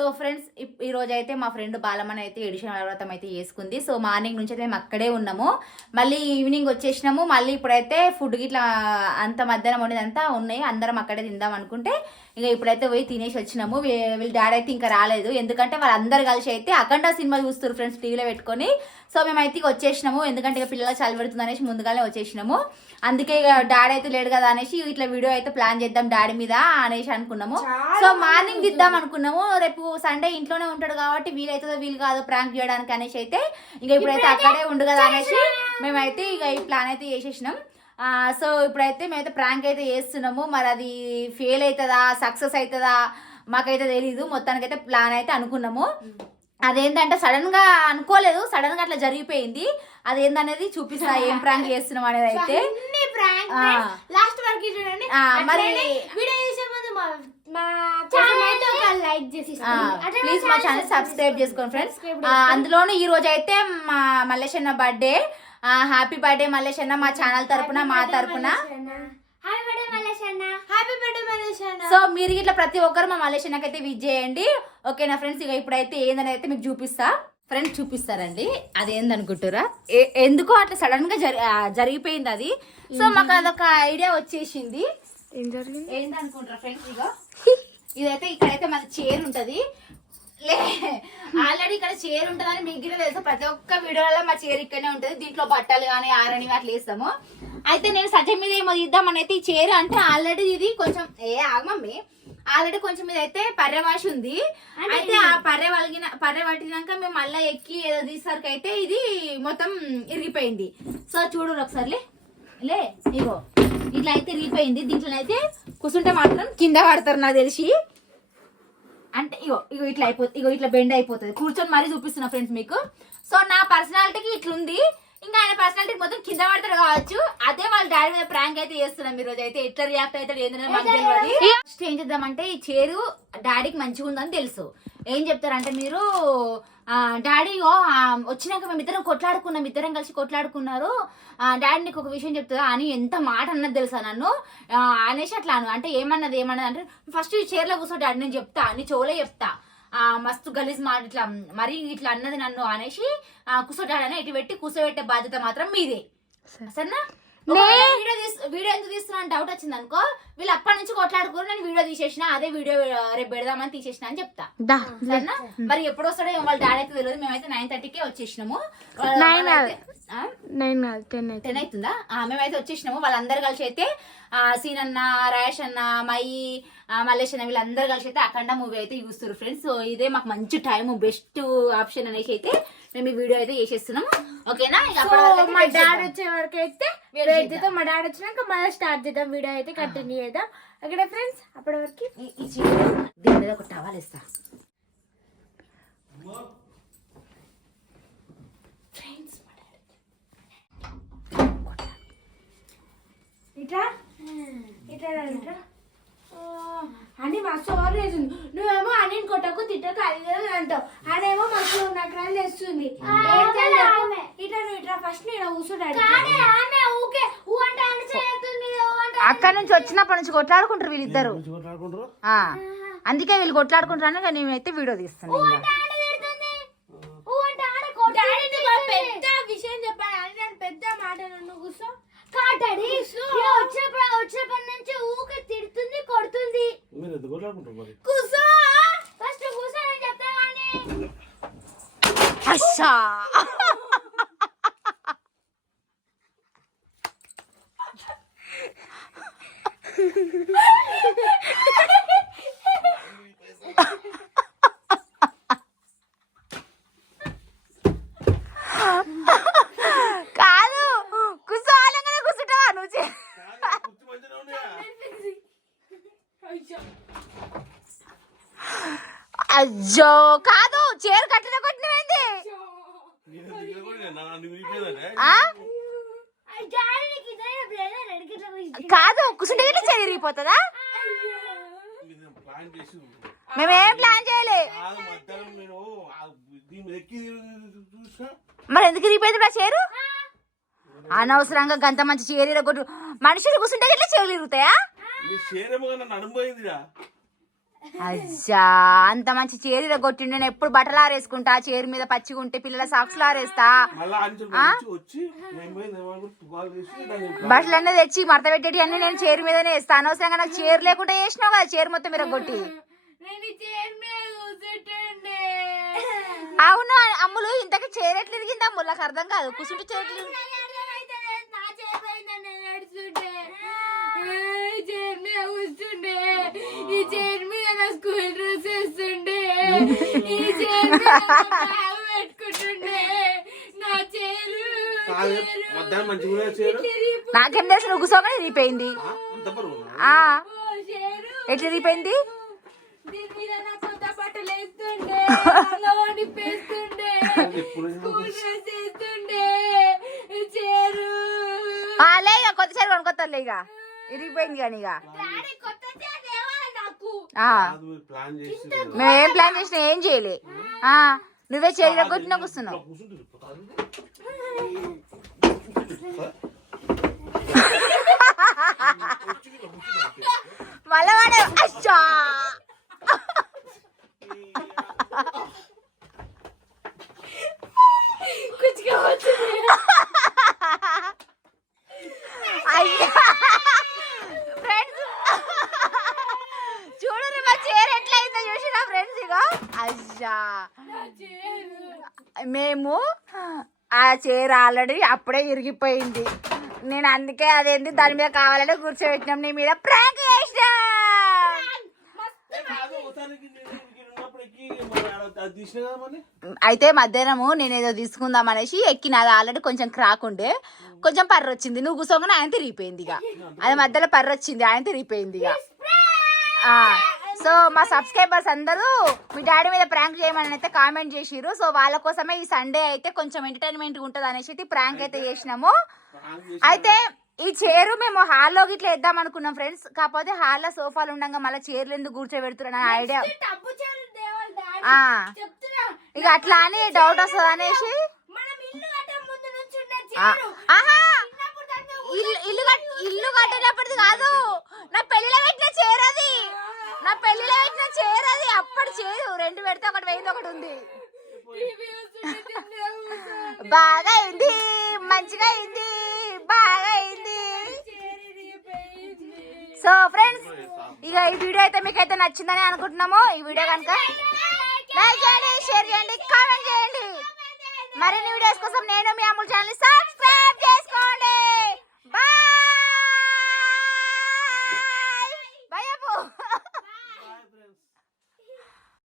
So friends ఈ రోజు అయితే మా ఫ్రెండ్ బాలమ్మని అయితే ఎడిషన్ వ్రతం అయితే చేసుకుంది. సో మార్నింగ్ నుంచి అయితే మేము అక్కడే ఉన్నాము, మళ్ళీ ఈవినింగ్ వచ్చేసినాము. మళ్ళీ ఇప్పుడైతే ఫుడ్ ఇట్లా అంత మధ్యాహ్నం వండిదంతా ఉన్నాయి, అందరం అక్కడే తిందాం అనుకుంటే ఇక ఇప్పుడైతే పోయి తినేసి వచ్చినాము. వీళ్ళ డాడీ అయితే ఇంకా రాలేదు, ఎందుకంటే వాళ్ళందరూ కలిసి అయితే అఖండ సినిమా చూస్తారు ఫ్రెండ్స్ టీవీలో పెట్టుకొని. సో మేమైతే ఇక వచ్చేసినాము, ఎందుకంటే ఇక పిల్లలు చలి పెడుతుంది అనేసి ముందుగానే వచ్చేసినాము. అందుకే ఇక డాడీ అయితే లేడు కదా అనేసి ఇట్లా వీడియో అయితే ప్లాన్ చేద్దాం డాడీ మీద అనేసి అనుకున్నాము. సో మార్నింగ్ దిద్దాం అనుకున్నాము, రేపు సండే ఇంట్లోనే ఉంటాడు కాబట్టి వీలైతుందో వీలు కాదో ప్రాంక్ చేయడానికి అనేసి అయితే ఇక ఇప్పుడైతే అక్కడే ఉండు కదా అనేసి మేమైతే ఇక ఈ ప్లాన్ అయితే చేసేసినాం. సో ఇప్పుడైతే మేమైతే ప్రాంక్ అయితే చేస్తున్నాము. మరి అది ఫెయిల్ అవుతుందా సక్సెస్ అవుతుందా మాకైతే తెలీదు. మొత్తానికైతే ప్లాన్ అయితే అనుకున్నాము. అదేంటంటే సడన్ గా అనుకోలేదు, సడన్ గా అట్లా జరిగిపోయింది. అదేందనేది చూపిస్తా ఏం ప్రాంక్ చేస్తున్నాం అనేది అయితే. మరి ప్లీజ్ మా ఛానల్ సబ్స్క్రైబ్ చేసుకోండి ఫ్రెండ్స్. అందులోనూ ఈ రోజు అయితే మా మల్లేశన్న బర్త్డే. హ్యాపీ బర్త్డే మల్లేశన్న, మా ఛానల్ తరపున మా తరపున. సో మీరు ఇట్లా ప్రతి ఒక్కరు మా మల్లేశన్నకి అయితే విజ్ చేయండి, ఓకేనా ఫ్రెండ్స్. ఇక ఇప్పుడైతే ఏందని అయితే మీకు చూపిస్తా ఫ్రెండ్స్, చూపిస్తారండి. అదేందనుకుంటారా, ఎందుకో అట్లా సడన్ గా జరిగిపోయింది అది. సో మాకు అదొక ఐడియా వచ్చేసింది. ఏందనుకుంటారా ఫ్రెండ్స్, ఇక ఇదైతే ఇక్కడైతే మన చైర్ ఉంటది. ఆల్రెడీ ఇక్కడ చైర్ ఉంటదని మీకు కూడా తెలుసు, ప్రతి ఒక్క వీడియోలలో మా చైర్ ఇక్కడనే ఉంటది. దీంట్లో బట్టలు కానీ ఆరని అట్లా వేస్తాము. అయితే నేను సజ్జ మీద ఏమో తీద్దామని అయితే ఈ చైర్ అంటే ఆల్రెడీ ఇది కొంచెం ఆగమమ్మి ఆల్రెడీ కొంచెం మీద అయితే పర్రెవాసి ఉంది. అయితే ఆ పర్రె పట్టినాక మేము మళ్ళీ ఎక్కి ఏదో తీసరికి అయితే ఇది మొత్తం ఇరిగిపోయింది. సో చూడు ఒకసారి లే, ఇగో ఇట్లా అయితే ఇరిగిపోయింది. దీంట్లో అయితే కూర్చుంటే మాత్రం కింద పడతారు నాకు తెలిసి. అంటే ఇగో ఇగో ఇట్లా అయిపోతుంది, ఇగో ఇట్లా బెండ్ అయిపోతుంది. కూర్చొని మరీ చూపిస్తున్నా ఫ్రెండ్స్ మీకు. సో నా పర్సనాలిటీకి ఇట్లుంది, ఇంకా ఆయన పర్సనాలిటీకి మొత్తం కింద పడతాడు కావచ్చు. అదే వాళ్ళ డాడీ మీద ప్రాంక్ అయితే చేస్తున్నాం ఈ రోజు. అయితే ఎట్లా రియాక్ట్ అవుతాడు ఏంటంటే మాకు తెలియదు. ఫస్ట్ ఏం చేద్దామంటే, ఈ చైరు డాడీకి మంచిగా ఉందని తెలుసు. ఏం చెప్తారంటే మీరు, డాడీ వచ్చినాక మేము ఇద్దరం కొట్లాడుకున్నాం, ఇద్దరం కలిసి కొట్లాడుకున్నారు, డాడీ నీకు ఒక విషయం చెప్తుందా అని ఎంత మాట అన్నది తెలుసా నన్ను అనేసి అట్లా అంటే ఏమన్నది అంటే ఫస్ట్ ఈ చైర్లో కూర్చో డాడీ, నేను చెప్తా నీ చెవులే చెప్తా, మస్తు గలీజ్ మాట ఇట్లా మరీ ఇట్లా అన్నది నన్ను అనేసి కూర్చోటాడని ఇటు పెట్టి కూర్చోబెట్టే బాధ్యత మాత్రం మీదే సరేనా. వీడియో ఎందుకు తీస్తున్నా అని డౌట్ వచ్చింది అనుకో, వీళ్ళు అప్పటి నుంచి కొట్లాడుకుని నేను వీడియో తీసేసిన, అదే వీడియో రేపు పెడదామని తీసేసిన అని చెప్తా సరేనా. మరి ఎప్పుడు వస్తాడో వాళ్ళ డాడీ అయితే తెలియదు. మేమైతే 9:30కే వచ్చేసినాము. 10 అవుతుందా? మేమైతే వచ్చేసినాము. వాళ్ళందరూ కలిసి అయితే సీనన్న, రాయేష్ అన్న, మయి, మల్లేష్ అన్న వీళ్ళందరూ కలిసి అయితే అఖండ మూవీ అయితే చూస్తారు ఫ్రెండ్స్. సో ఇదే మాకు మంచి టైం, బెస్ట్ ఆప్షన్ అనేసి అయితే మేము ఈ వీడియో అయితే చేసేస్తున్నాము, ఓకేనా. మా డాడీ వచ్చే వరకు అయితే మా డాడీ వచ్చినాక మళ్ళీ స్టార్ట్ చేద్దాం వీడియో అయితే కంటిన్యూ చేద్దాం, ఓకేనా ఫ్రెండ్స్. అప్పటి వరకు దీని మీద ఒక టవల్ ఇస్తా ఫ్రెండ్స్. ఇట్లా ఇట్లా ఇట్లా అని మస్తు ఓవర్ చేస్తుంది. నువ్వేమో అని కొట్టకు తిట్టకు అది అంటావు, అదేమో మస్తు నకరాలు చేస్తుంది. ఇట్లా నువ్వు ఇట్లా ఫస్ట్ నేను కూర్చుంటాను. అక్కడ నుంచి వచ్చినప్పటి నుంచి కొట్లాడుకుంటారు వీళ్ళిద్దరు, అందుకే వీళ్ళు కొట్లాడుకుంటారని నేనైతే వీడియో తీస్తాను. పెద్ద విషయం చెప్పాను అని నేను పెద్ద మాట నన్ను కూర్చో వచ్చినప్పటి నుంచి ఊకే తిడుతుంది కొడుతుంది. కూర్చో ఫస్ట్ కూర్చో నేను చెప్తా కానీ అయ్యో కాదు, చీర కట్టిన కొట్టినవేంది కాదు, కూర్చుంటే ఇట్లా చీర విరిగిపోతుందా? మేమేం ప్లాన్ చేయలే. మరి ఎందుకు విరిగిపోయింది ఆ చీరు? అనవసరంగా గంత మంచి చీర కొట్టు, మనుషులు కూర్చుంటే ఇట్లా చీరలు విరుగుతాయా? అజ్జా అంత మంచి చీర కొట్టిండు. నేను ఎప్పుడు బట్టలు ఆరేసుకుంటా, చీర మీద పచ్చిగా ఉంటే పిల్లల సాక్స్లు ఆరేస్తా, బట్టలు అన్నీ తెచ్చి మడత పెట్టేటి అన్ని నేను చీర మీదనే వేస్తా. అనవసరంగా నాకు చీర లేకుండా వేసినావు కదా, చీర మొత్తం మీద కొట్టి. అవును అమ్ములు, ఇంతకీ చీర ఎట్లా ఎదిగింది అమ్ములు? నాకు అర్థం కాదు. కూర్చుంటే చీర ఈ చైర్ మీద నా స్కూల్ డ్రెస్ వేస్తుండే, ఈ చైర్ పెట్టుకుంటుండే, నా చైరు నాకేం తెలుసు, నువ్వు కూర్చోగానే ఇరిగిపోయింది. ఎట్లా ఇరిగిపోయింది? దీని మీద నా కొత్త బట్టలు వేస్తుండే, వేస్తుండే, స్కూల్ డ్రెస్ వేస్తుండే, చైరు లే ఇక కొత్త చీర కొనుక్కొత్తారులే, ఇక ఇరిగిపోయింది కానీ. ఇక మేమేం ప్లాన్ చేసినా ఏం చేయలే. నువ్వే చీర కొట్టినా కూర్చున్నావు. మళ్ళా వాడే అచ్చా ఫ్రెండ్స్ చూడరు మా చీర ఎట్లా అయిందో చూసినా ఫ్రెండ్స్. ఇక అయ్యా మేము ఆ చీర ఆల్రెడీ అప్పుడే ఇరిగిపోయింది. నేను అందుకే అదేంటి దాని మీద కావాలంటే కూర్చోబెట్టినాం, నీ మీద ప్రాంక్ చేసినా. అయితే మధ్యాహ్నము నేను ఏదో తీసుకుందాం అనేసి ఎక్కిన, అది ఆల్రెడీ కొంచెం క్రాక్ ఉండే, కొంచెం పర్రు వచ్చింది. నువ్వు కూర్చోగానే ఆయన తిరిగిపోయింది. ఇక అది మధ్యలో పర్రు వచ్చింది, ఆయన తిరిగిపోయింది. ఇక సో మా సబ్స్క్రైబర్స్ అందరూ మీ డాడీ మీద ప్రాంక్ చేయమని అయితే కామెంట్ చేసిర్రు. సో వాళ్ళ కోసమే ఈ సండే అయితే కొంచెం ఎంటర్టైన్మెంట్ ఉంటుంది అనేసి ప్రాంక్ అయితే చేసినాము. అయితే ఈ చైరు మేము హాల్లో ఇట్లా వేద్దాం అనుకున్నాం ఫ్రెండ్స్. కాకపోతే హాల్లో సోఫాలు ఉండగా మళ్ళీ చైర్లు ఎందుకు కూర్చోబెడుతున్నా ఐడియా. ఇక అట్లా అని డౌట్ వస్తుంది అనేసి ఇల్లు కట్టేటప్పటిది కాదు, నా పెళ్లిలో పెట్టిన చైర్ అది, నా పెళ్లిలో పెట్టిన చైర్ అది. అప్పటి చైరు రెండు పెడితే ఒకటి వేయింది, ఒకటి ఉంది. బాగా అయింది, మంచిగా అయింది, బాగా అయింది. సో ఫ్రెండ్స్ ఇక ఈ వీడియో అయితే మీకైతే నచ్చిందని అనుకుంటున్నాము. ఈ వీడియో కనుక లైక్ చేయండి, షేర్ చేయండి, కామెంట్ చేయండి. మరిన్ని వీడియోస్ కోసం నేను మీ అమ్ములు ఛానల్ సబ్స్క్రైబ్